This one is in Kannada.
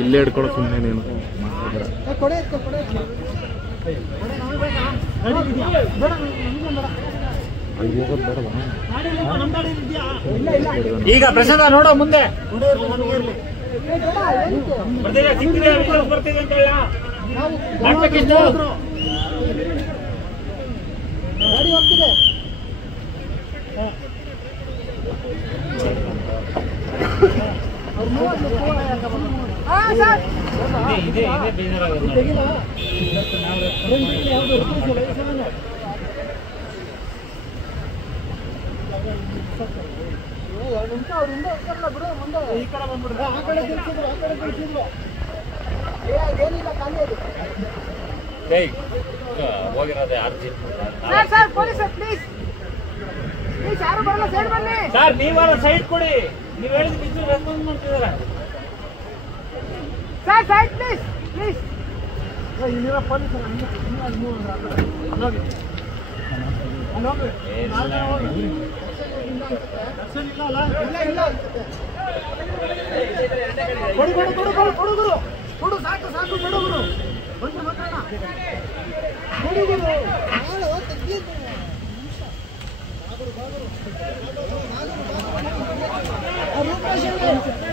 ಇಲ್ಲೇ ಹಿಡ್ಕೊಳ್ಳೋ ಸುಮ್ಮನೆ ನೀನು ಈಗ ಪ್ರಶಾಂತ ನೋಡೋ ಮುಂದೆ ಬರ್ತಿದೆ ಅಂತ ಹೇಳ ಗಾಡಿ ಹೋಗ್ತಿದೆ. ಇದೆ ಹೋಗಿರೋದೆ ಅರ್ಜಿ ಸರ್ ನೀವಾರ ಸೈಡ್ ಕೊಡಿ. ನೀವು ಹೇಳಿದ ಬಿದ್ದು ರೆಸ್ಪಾನ್ಸ್ ಮಾಡ್ತಿದಾರೆ ಸರ್. Side please please. ಇಲ್ಲಿರೋ ಪೊಲೀಸರು ಕೊಡು ಸಾಕು ಸಾಕು ಬಿಡುಗರು ಒಂದು ಮಕ್ಕಳ ರೂಪೇಶ್